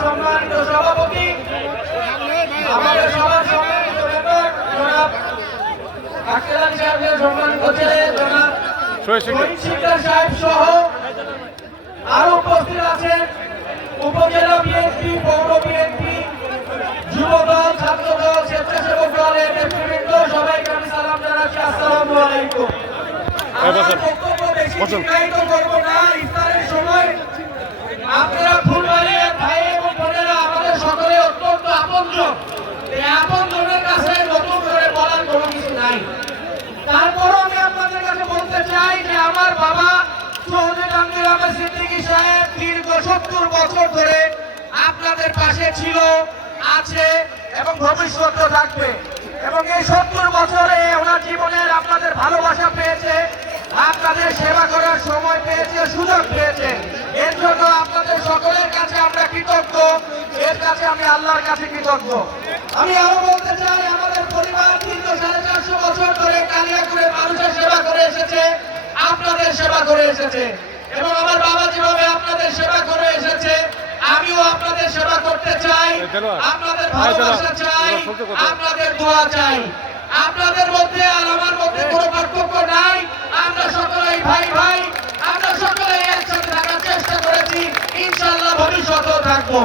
সম্মানিত সভাপতি, আমাদের সবার সম্মানিত মেম্বার জনাব আক্তার আলী সাহেবের সম্মানিত ছেলে জনাব শহীদ শিকদার সাহেব সহ আরো উপস্থিত আছেন উপজেলা বিএনপি, পৌর বিএনপি, যুবদল, ছাত্রদল, স্বেচ্ছাসেবক দলের নেতৃবৃন্দ, সবাইকে আমি সালাম জানাচ্ছি। আসসালামু আলাইকুম। আমার বক্তব্য বেশি দীর্ঘায়িত করব না। ইফতারের সময় আপনারা ফুলবাড়িয়ার ভাই এবং বোনেরা আমাদের সকলে অত্যন্ত আপনজন। এই আপনজনের কাছে নতুন করে বলার কোনো কিছু নাই। তারপরও আমি আপনাদের কাছে বলতে চাই যে আমার বাবা চৌধুরী জাহাঙ্গীর আহমেদ সিদ্দিকী সাহেব দীর্ঘ 70 বছর ধরে আপনাদের পাশে ছিল, আছে এবং ভবিষ্যতেও থাকবে। এবং এই 70 বছরে ওনার জীবনের আপনাদের ভালোবাসা পেয়েছে, আপনাদের সেবা করার সময় পেয়েছে, সুযোগ পেয়েছে। এর জন্য আপনাদের সকলের কাছে আমরা কৃতজ্ঞ। এর কাছে আমি আল্লাহর কাছে কৃতজ্ঞ। আমি আরো বলতে চাই, আমাদের পরিবার দীর্ঘ 450 বছর ধরে কালিয়াকুড়ে মানুষের সেবা করে এসেছে, আপনাদের সেবা করে এসেছে। এবং আমার বাবা যেভাবে আপনাদের সেবা করে এসেছে, আমিও আপনাদের সেবা করতে চাই, আপনাদের ভালোবাসা চাই, আপনাদের দোয়া চাই। আপনাদের মধ্যে আর আমার মধ্যে কোনো পার্থক্য নাই। আমরা সকলেই ভাই ভাই, আমরা সকলেই একসাথে থাকার চেষ্টা করেছি, ইনশাআল্লাহ ভবিষ্যতেও থাকবো।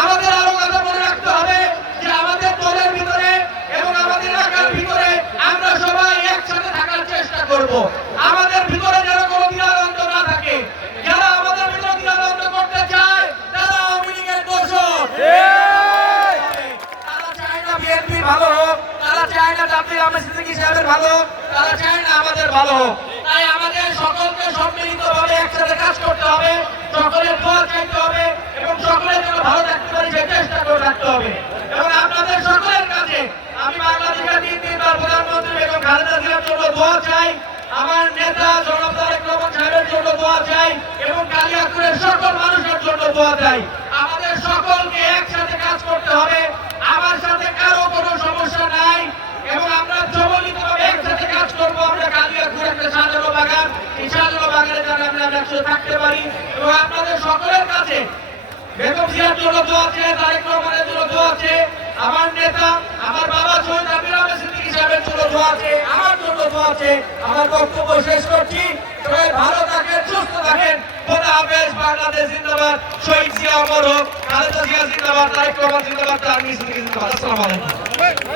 আমাদের আরো কথা মনে রাখতে হবে যে আমাদের দলের ভিতরে এবং আমাদের এলাকার ভিতরে আমরা সবাই একসাথে থাকার চেষ্টা করব। আমাদের ভিতরে যেন কোনো দ্বিধাদ্বন্দ্ব না থাকে। যারা আমাদের ভিতরে দ্বিধাদ্বন্দ্ব করতে চায় তারা আওয়ামী লীগের দোষর। তারা চায় না বিএনপি ভালো হোক, তারা চায় না জাহাঙ্গীর আহমেদ সিদ্দিকী সাহেবের ভালো হোক, তারা চায় না আমাদের ভালো হোক। তাই আমাদের সকলকে সম্মিলিতভাবে একসাথে কাজ করতে হবে, সকলের দোয়া চাইতে হবে এবং সকলের জন্য ভালো থাকতে পারি সেই চেষ্টা করে রাখতে হবে। এবং আপনাদের সকলের কাছে আমি বাংলাদেশের 3বার প্রধানমন্ত্রী বেগম খালেদা জিয়ার জন্য দোয়া চাই, আমার নেতা জনাব তারেক রহমান সাহেবের জন্য দোয়া চাই এবং কালিয়াকুড়ের সকল মানুষের জন্য দোয়া চাই। আমাদের সকলকে একসাথে কাজ করতে হবে। আমার সাথে কারো কোনো সমস্যা নাই এবং আমরা সম্মিলিতভাবে একসাথে কাজ করবো। আমরা কালিয়াকুড়ে একটা সাজানো বাগান, এই সাজানো বাগানে যেন আমরা একসাথে থাকতে পারি। এবং আপনাদের সকলের কাছে বেগম জিয়ার জন্য দোয়া চেয়ে, তারেক রহমানের জন্য দোয়া চেয়ে, আমার নেতা আমার বাবা শহীদ জাহাঙ্গীর আহমেদ সিদ্দিকী সাহেবের জন্য দোয়া চেয়ে, আমার জন্য দোয়া চেয়ে আমার বক্তব্য শেষ করছি। সবাই ভালো থাকেন, সুস্থ থাকেন। খোদা হাফেজ। বাংলাদেশ জিন্দাবাদ। শহীদ জিয়া অমর হোক। খালেদা জিয়া জিন্দাবাদ। তারেক রহমান জিন্দাবাদ। জাহাঙ্গীর সিদ্দিকী জিন্দাবাদ। আসসালামু আলাইকুম।